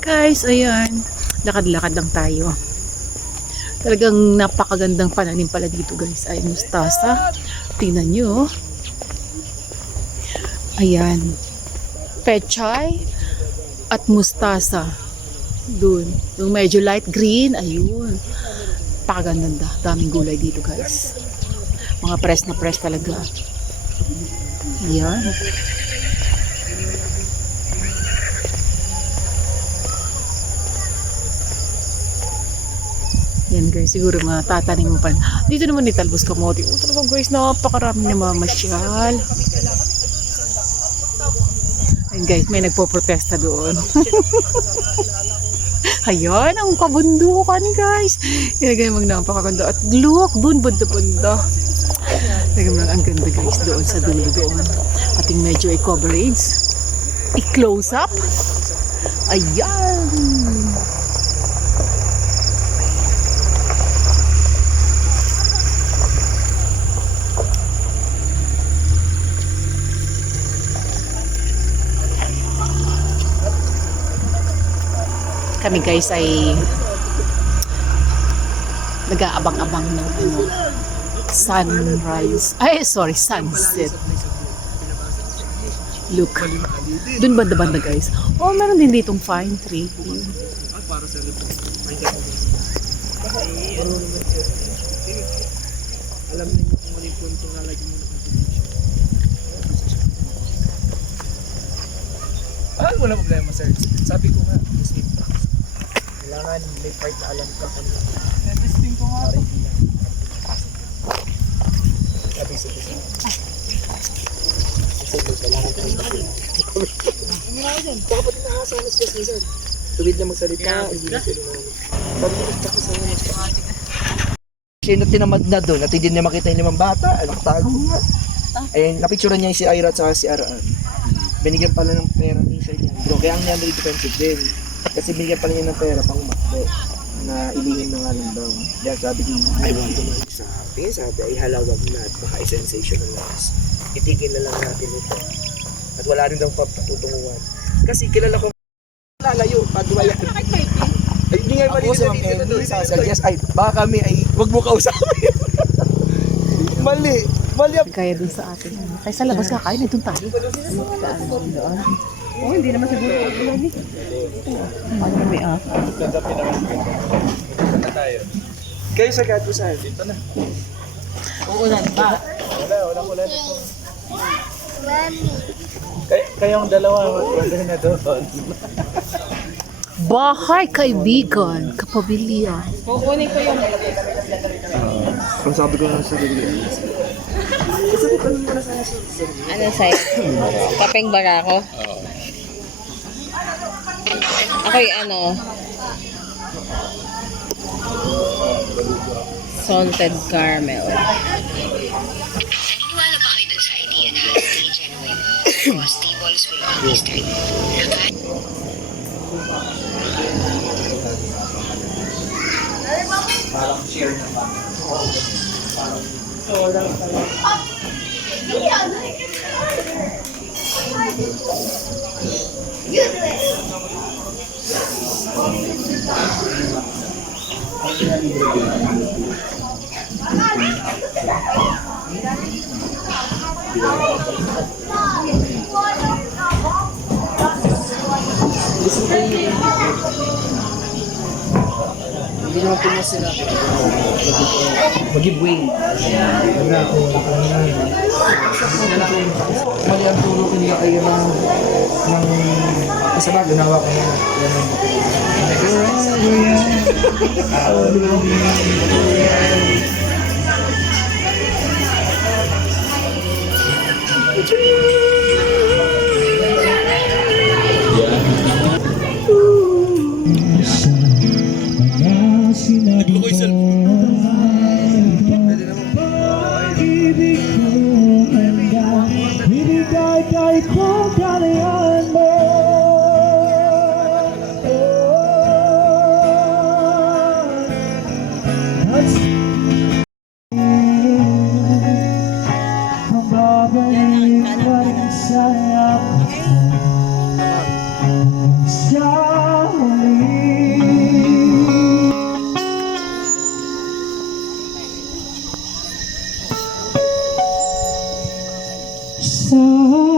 Guys, ayan. Lakad-lakad lang tayo. Talagang napakagandang pananim pala dito guys. Ay, mustasa. Tingnan nyo. Ayan. Pechay at mustasa. Doon. Yung medyo light green. Ayun. Napakaganda. Daming gulay dito guys. Mga press na press talaga. Ayan. Yan guys, siguro mga tatanim mo pa. Dito naman ni Talbos Kamote. Oh, talaga guys, napakarami na mamasyal. Ayun guys, may nagpo-protesta doon. Ayan, ang kabundukan guys. Yan mga napakaganda. At look, doon banda-banda. Tignan mo lang, ang ganda guys doon sa dulo doon. Ating medyo i-coverage. I-close up. Ayan. Kami guys ay nag-aabang-abang ng sunrise. Ay, sorry, sunset. Look. Dun banda-banda guys. Oh, meron din ditong fine tree. Alam niyo kung ano yung punto na lagi mo wala problema sir. Sabi ko nga, kailangan may part na alam ka kung testing ko nga ito. Sabi sa ito. Kasi kailangan ka rin. Baka pati nakasanas siya sir. Tuwid na magsalita. Hindi na sila naman. Sabi ko, tsaka sa mga sino tinamad na doon at hindi niya makita yung limang bata. Nakatago nga. Ayun, napicturean niya si Ira at saka si Araan. Binigyan pala ng pera ni Sir Leandro. Kaya ang Leandro defensive din. Kasi binigyan pala niya ng pera pang makbo na ilingin na nga lang daw. Kaya sabi ko, ay wag naman sabi ay halawag na at baka sensationalize. Itigil na lang natin ito. At wala rin daw patutunguhan. Kasi kilala ko lalayo, paduwaya. Ay, hindi nga mali sa mga Emily, sa Salyas. Ay, baka kami ay wag mo kausapin. Mali. Kaya dun sa atin. Kaya sa labas ka, kain itong tayo. Oh, hindi naman siguro ulan eh. Ano na may Kayo sa Gatusan. Dito na. uulan pa. Wala ulan ito. Kayong dalawa, wala na doon. Bahay kaibigan, kapabilia. Kukunin ko yung... Ang sabi ko na sa sarili. Ano sa'yo? Kapeng barako? Ako'y ano... salted caramel. Naniniwala ba kayo dun sa idea na hindi genuine? Because tables will always turn. Parang share naman. Hindi naman pumas sila. Mag-giveaway. Wala ako. Mali ang turo ko nila kayo ng isa ba, ginawa ko nila. Naglo ko yung cellphone. Pwede naman. Ibig ko handa, ibigay kay kong kalayan mo. sa